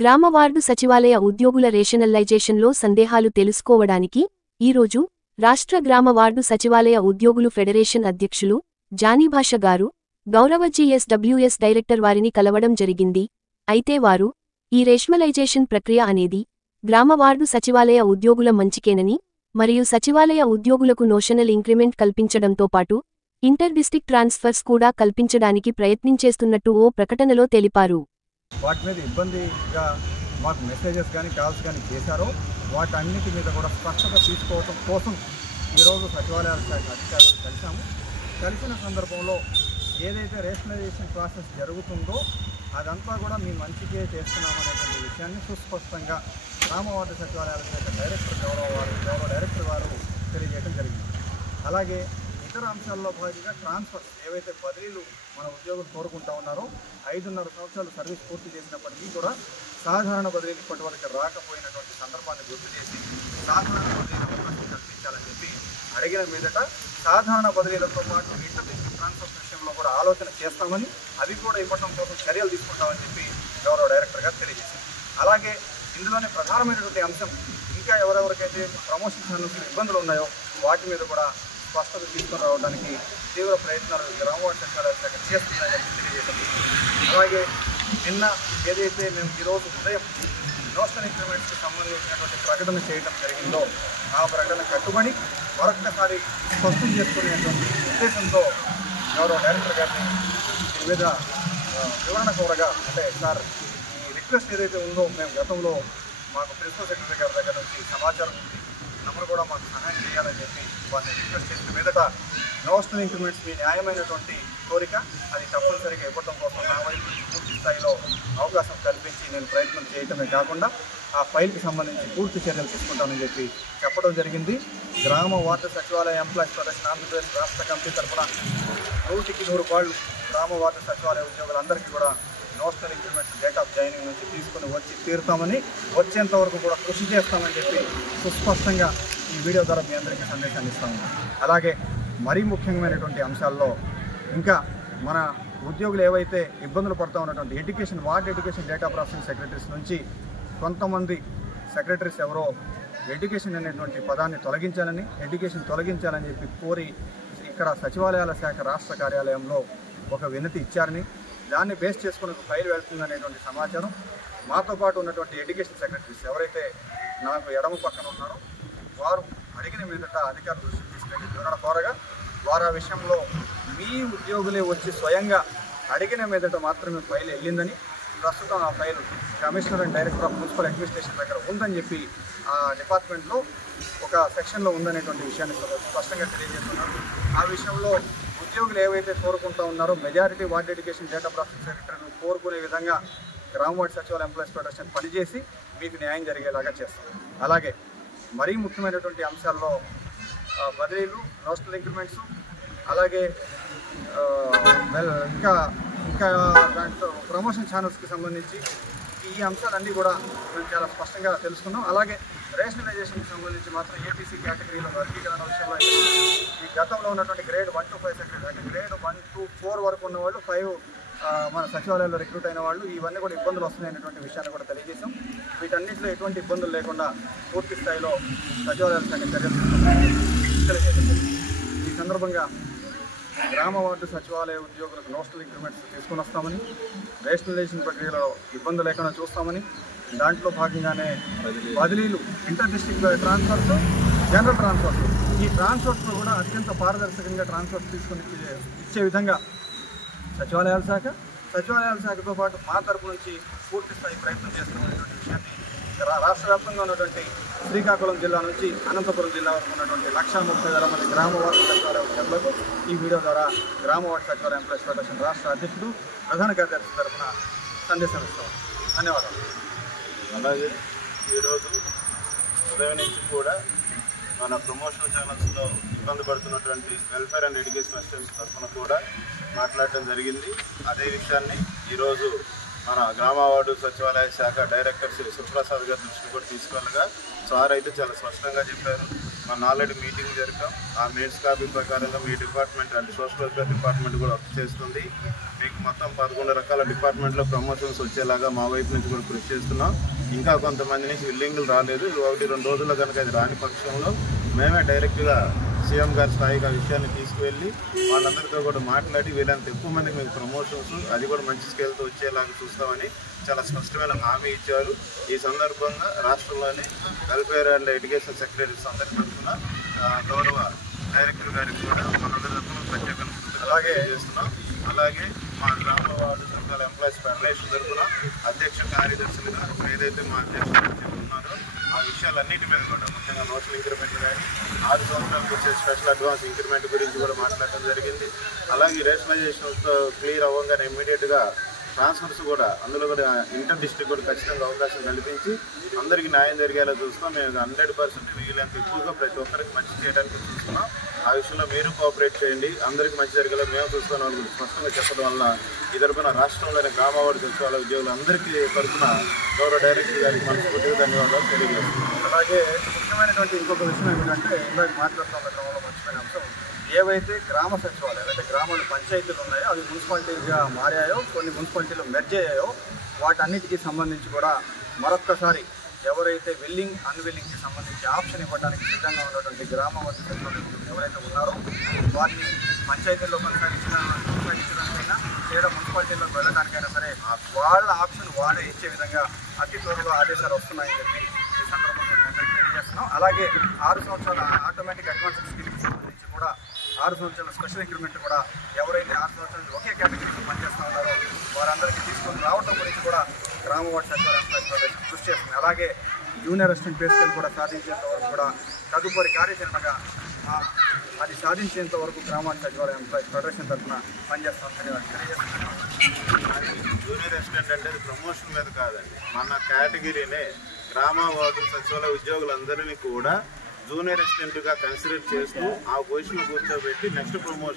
గ్రామ వార్డు సచివాలయ ఉద్యోగుల రేషనలైజేషన్లో సందేహాలు తెలుసుకోవడానికి ఈరోజు రాష్ట్ర గ్రామ వార్డు సచివాలయ ఉద్యోగులు ఫెడరేషన్ అధ్యక్షులు జానీభాష గారు గౌరవ జీఎస్డబ్ల్యూఎస్ డైరెక్టర్ వారిని కలవడం జరిగింది. అయితే వారు ఈ రేషనలైజేషన్ ప్రక్రియ అనేది గ్రామ వార్డు సచివాలయ ఉద్యోగుల మంచికేనని మరియు సచివాలయ ఉద్యోగులకు నోషనల్ ఇంక్రిమెంట్ కల్పించడంతో పాటు ఇంటర్ డిస్ట్రిక్ట్ ట్రాన్స్ఫర్స్ కూడా కల్పించడానికి ప్రయత్నించేస్తున్నట్టు ఓ ప్రకటనలో తెలిపారు. వాటి మీద ఇబ్బందిగా మాకు మెసేజెస్ కానీ కాల్స్ కానీ చేశారో వాటన్నిటి మీద కూడా స్పష్టత తీసుకోవడం కోసం ఈరోజు సచివాలయాల శాఖ అధికారులు కలిసిన సందర్భంలో ఏదైతే రేషనలైజేషన్ ప్రాసెస్ జరుగుతుందో అదంతా కూడా మీ మంచికే చేస్తున్నామనేటువంటి విషయాన్ని సుస్పష్టంగా గ్రామ వార్డు సచివాలయాల శాఖ గౌరవ డైరెక్టర్ వారు తెలియజేయడం జరిగింది. అలాగే ఇతర అంశాల్లో భాగంగా ట్రాన్స్ఫర్ ఏవైతే బదిలీలు మన ఉద్యోగులు కోరుకుంటా ఉన్నారో 5.5 సంవత్సరాలు సర్వీస్ పూర్తి చేసినప్పటికీ కూడా సాధారణ బదిలీలు ఇప్పటివరకు రాకపోయినటువంటి సందర్భాన్ని గుర్తు చేసి సాధారణ బదిలీల అవకాశం కల్పించాలని చెప్పి అడిగిన మీదట సాధారణ బదిలీలతో పాటు ఇంటర్ డిస్ట్రిక్ట్ ట్రాన్స్ఫర్ విషయంలో కూడా ఆలోచన చేస్తామని అవి కూడా ఇవ్వడం కోసం చర్యలు తీసుకుంటామని చెప్పి గౌరవ డైరెక్టర్ గారు తెలియజేశారు. అలాగే ఇందులోనే ప్రధానమైనటువంటి అంశం ఇంకా ఎవరెవరికైతే ప్రమోషన్ సంబంధించిన ఇబ్బందులు ఉన్నాయో వాటి మీద కూడా స్పష్టత తీసుకుని రావడానికి తీవ్ర ప్రయత్నాలు గ్రామ వార్డు సచివాలయ శాఖ చేస్తున్నాయని తెలియజేసింది. అలాగే నిన్న ఏదైతే మేము ఈరోజు ఉదయం నోషనల్ ఇంక్రిమెంట్స్కి సంబంధించినటువంటి ప్రకటన చేయడం జరిగిందో ఆ ప్రకటన కట్టుబడి మరొక్కసారి స్పష్టం చేసుకునేటువంటి ఉద్దేశంతో గౌరవ డైరెక్టర్ గారిని దీని మీద వివరణ కోరగా అంటే సార్ ఈ రిక్వెస్ట్ ఏదైతే ఉందో మేము గతంలో మాకు ప్రిన్సిపల్ సెక్రటరీ గారి దగ్గర నుంచి సమాచారం ఉంది, నమ్మరు కూడా మాకు సహాయం చేయాలని చెప్పి వారిని రిక్వెస్ట్ చేసిన మీదట నోషనల్ ఇంక్రిమెంట్స్ మీ న్యాయమైనటువంటి కోరిక అది తప్పనిసరిగా ఇవ్వడం కోసం నా వైపు పూర్తి స్థాయిలో అవకాశం కల్పించి నేను ప్రయత్నం చేయటమే కాకుండా ఆ ఫైల్కి సంబంధించి పూర్తి చర్యలు తీసుకుంటామని చెప్పి చెప్పడం జరిగింది. గ్రామ వార్డు సచివాలయ ఎంప్లాయీస్ ఫెడరేషన్ ఆంధ్రప్రదేశ్ రాష్ట్ర కమిటీ తరఫున 100కి 100 రూపాయలు గ్రామ వార్డు సచివాలయ ఉద్యోగులందరికీ కూడా notional increments date of joining నుంచి తీసుకుని వచ్చి తీరుతామని వచ్చేంత వరకు కూడా కృషి చేస్తామని చెప్పి సుస్పష్టంగా ఈ వీడియో ద్వారా మీ అందరికీ సందేశాన్ని ఇస్తాము. అలాగే మరీ ముఖ్యమైనటువంటి అంశాల్లో ఇంకా మన ఉద్యోగులు ఏవైతే ఇబ్బందులు పడుతూ ఉన్నటువంటి ward education data processing secretaries నుంచి కొంతమంది సెక్రటరీస్ ఎవరో ఎడ్యుకేషన్ అనేటువంటి పదాన్ని తొలగించాలని చెప్పి కోరి ఇక్కడ సచివాలయాల శాఖ రాష్ట్ర కార్యాలయంలో ఒక వినతి ఇచ్చారని దాన్ని బేస్ చేసుకుని ఒక ఫైల్ వెళ్తుందనేటువంటి సమాచారం మాతో పాటు ఉన్నటువంటి ఎడ్యుకేషన్ సెక్రటరీస్ ఎవరైతే నాకు ఎడమ పక్కన ఉన్నారో వారు అడిగిన మీదట అధికారుల దృష్టికి తీసుకెళ్లి వివరణ కోరగా వారు ఆ విషయంలో మీ ఉద్యోగులే వచ్చి స్వయంగా అడిగిన మీదట మాత్రమే ఫైల్ వెళ్ళిందని ప్రస్తుతం ఆ file commissioner and director of municipal administration దగ్గర ఉందని చెప్పి ఆ డిపార్ట్మెంట్లో ఒక సెక్షన్లో ఉందనేటువంటి విషయాన్ని స్పష్టంగా తెలియజేస్తున్నారు. ఆ విషయంలో ఉద్యోగులు ఏవైతే కోరుకుంటూ ఉన్నారో majority ward education data processing సెక్రటరీని కోరుకునే విధంగా గ్రామ వార్డు సచివాలయ ఎంప్లాయీస్ ఫెడరేషన్ పనిచేసి మీకు న్యాయం జరిగేలాగా చేస్తాం. అలాగే మరీ ముఖ్యమైనటువంటి అంశాల్లో బదిలీలు, నోషనల్ ఇంక్రిమెంట్స్, అలాగే ఇంకా దాంట్లో ప్రమోషన్ ఛానల్స్కి సంబంధించి ఈ అంశాలన్నీ కూడా మేము చాలా స్పష్టంగా తెలుసుకున్నాం. అలాగే రేషనలైజేషన్కి సంబంధించి మాత్రం ఏటీసీ కేటగిరీలో వర్గీకరణ విషయంలో ఈ గతంలో ఉన్నటువంటి గ్రేడ్ 1 to 5 సెక్రటరీ అంటే గ్రేడ్ 1 to 4 వరకు ఉన్న వాళ్ళు 5 మన సచివాలయాల్లో రిక్రూట్ అయిన వాళ్ళు ఇవన్నీ కూడా ఇబ్బందులు వస్తున్నాయనేటువంటి విషయాన్ని కూడా తెలియజేసాం. వీటన్నింటిలో ఎటువంటి ఇబ్బందులు లేకుండా పూర్తి స్థాయిలో సచివాలయాల శాఖ చర్యలు తెలియజేస్తుంది. ఈ సందర్భంగా గ్రామ వార్డు సచివాలయ ఉద్యోగులకు నోషనల్ ఇంక్రిమెంట్స్ తీసుకుని వస్తామని, రేషనలైజేషన్ ప్రక్రియలో ఇబ్బంది లేకుండా చూస్తామని, దాంట్లో భాగంగానే బదిలీలు, inter district transfers, general transfers, ఈ ట్రాన్స్ఫర్స్లో కూడా అత్యంత పారదర్శకంగా ట్రాన్స్ఫర్స్ తీసుకుని ఇచ్చే విధంగా సచివాలయాల శాఖతో పాటు మా తరపు నుంచి పూర్తి స్థాయి ప్రయత్నం చేస్తున్నటువంటి విషయాన్ని రాష్ట్ర వ్యాప్తంగా ఉన్నటువంటి శ్రీకాకుళం జిల్లా నుంచి అనంతపురం జిల్లా వరకు ఉన్నటువంటి 130,000 మంది గ్రామ వార్డు సచివాలయ ఉద్యోగులకు ఈ వీడియో ద్వారా గ్రామ వార్డు సచివాలయ ఎంప్లాయీస్ ఫెడరేషన్ రాష్ట్ర అధ్యక్షుడు ప్రధాన కార్యదర్శి తరఫున సందేశం ఇస్తాం. ధన్యవాదాలు. అలాగే ఈరోజు ఉదయం నుంచి కూడా మన ప్రమోషనల్ ఛానల్స్లో ఇబ్బంది పడుతున్నటువంటి వెల్ఫేర్ అండ్ ఎడ్యుకేషన్ అసిస్టెంట్స్ తరఫున కూడా మాట్లాడటం జరిగింది. అదే విషయాన్ని ఈరోజు మన గ్రామ వార్డు సచివాలయ శాఖ డైరెక్టర్ శ్రీ సుప్రసాద్ గారి దృష్టికి కూడా తీసుకెళ్ళగా సార్ అయితే చాలా స్పష్టంగా చెప్పారు. మనం ఆల్రెడీ మీటింగ్ జరిపాం. ఆ మెయిన్స్ కాపీ ప్రకారంగా మీ డిపార్ట్మెంట్ అంటే సోషల్ వెల్ఫేర్ డిపార్ట్మెంట్ కూడా వర్క్ చేస్తుంది. మీకు మొత్తం 11 రకాల డిపార్ట్మెంట్లో ప్రమోషన్స్ వచ్చేలాగా మా వైపు నుంచి కూడా కృషి చేస్తున్నాం. ఇంకా కొంతమంది నుంచి బిల్లింగ్లు రాలేదు. 1-2 రోజుల్లో కనుక అది రాని పక్షంలో మేమే డైరెక్ట్గా సీఎం గారి స్థాయికి ఆ విషయాన్ని తీసుకువెళ్ళి వాళ్ళందరితో కూడా మాట్లాడి వీళ్ళంత ఎక్కువ మందికి మీకు ప్రమోషన్స్ అది కూడా మంచి స్కేల్తో వచ్చేలాగా చూస్తామని చాలా స్పష్టమైన హామీ ఇచ్చారు. ఈ సందర్భంగా రాష్ట్రంలోని వెల్ఫేర్ అండ్ ఎడ్యుకేషన్ సెక్రటరీస్ అందరి తరఫున గౌరవ డైరెక్టర్ గారికి కూడా మనందరి తరఫున ప్రత్యేక అలాగే చేస్తున్నాం. అలాగే మా గ్రామ వార్డు సంఘాల ఎంప్లాయీస్ ఫెడరేషన్ తరఫున అధ్యక్ష కార్యదర్శులుగా ఏదైతే మా అధ్యక్షులు చెప్తున్నారో ఆ విషయాలన్నిటి మీద కూడా ముఖ్యంగా నోషల్ ఇంక్రిమెంట్ కానీ 6 సంవత్సరాలకు వచ్చే స్పెషల్ అడ్వాన్స్ ఇంక్రిమెంట్ గురించి కూడా మాట్లాడటం జరిగింది. అలాగే రేషనలైజేషన్తో క్లియర్ అవ్వగానే ఇమ్మీడియట్గా ట్రాన్స్ఫర్స్ కూడా అందులో కూడా ఇంటర్ డిస్ట్రిక్ట్ కూడా ఖచ్చితంగా అవకాశం కల్పించి అందరికీ న్యాయం జరిగేలా చూస్తాం. మేము 100% వీళ్ళంత ఎక్కువగా ప్రతి ఒక్కరికి మంచి చేయడానికి చూస్తున్నాం. ఆ విషయంలో మీరు కోఆపరేట్ చేయండి, అందరికీ మంచి జరిగేలా మేము చూస్తాం వాళ్ళు స్పష్టంగా చెప్పడం వల్ల ఈ తరపున రాష్ట్రంలోని గ్రామవార్డు సచివాలయ ఉద్యోగులు అందరికీ తరఫున గౌరవ డైరెక్టర్ గారికి మనస్ఫూర్తిగా ధన్యవాదాలు తెలియజేస్తున్నాం. అలాగే ముఖ్యమైనటువంటి ఇంకొక విషయం ఏమిటంటే ఇందాక మాట్లాడుతున్న క్రమంలో మర్చిపోయిన అంశం, ఏవైతే గ్రామ సచివాలయాలు అంటే గ్రామాలు పంచాయతీలు ఉన్నాయో అవి మున్సిపాలిటీలుగా మారాయో కొన్ని మున్సిపాలిటీలు మెర్జ్ అయ్యాయో వాటన్నిటికీ సంబంధించి కూడా మరొక్కసారి ఎవరైతే విల్లింగ్ అన్విల్లింగ్కి సంబంధించి ఆప్షన్ ఇవ్వడానికి సిద్ధంగా ఉన్నటువంటి గ్రామ వార్డు సచివాలయాలు ఎవరైతే ఉన్నారో వాటిని పంచాయతీల్లో కొనసాగించడానికైనా లేదా మున్సిపాలిటీల్లోకి వెళ్ళడానికైనా సరే వాళ్ళ ఆప్షన్ వాళ్ళే ఇచ్చే విధంగా అతి త్వరలో ఆదేశాలు వస్తున్నాయని చెప్పి ఈ సందర్భంగా అందరికీ తెలియజేస్తున్నాం. అలాగే 6 సంవత్సరాల ఆటోమేటిక్ అడ్వాన్స్ స్కీమ్కి సంబంధించి కూడా 6 సంవత్సరాల స్పెషల్ ఇంక్రిమెంట్ కూడా ఎవరైతే 6 సంవత్సరాలు ఒకే కేటగిరీలో పనిచేస్తూ ఉన్నారో వారందరికీ తీసుకొని రావడం గురించి కూడా గ్రామ వార్డు సచివాలయం కృషి చేస్తుంది. అలాగే జూనియర్ అసిస్టెంట్ పే స్కేల్ కూడా సాధించేంత వరకు కూడా తదుపరి కార్యాచరణగా అది సాధించేంత వరకు గ్రామ వార్డు సచివాలయం ఎంప్లాయీస్ ఫెడరేషన్ తరఫున పనిచేస్తామని తెలియజేస్తున్నాం. జూనియర్ అసిస్టెంట్ అంటే ప్రమోషన్ మీద కాదండి, మన కేటగిరీనే గ్రామ వార్డు సచివాలయ ఉద్యోగులందరినీ కూడా జూనియర్ అసిస్టెంట్గా కన్సిడర్ చేస్తూ ఆ పొజిషన్ కూర్చోబెట్టి నెక్స్ట్ ప్రమోషన్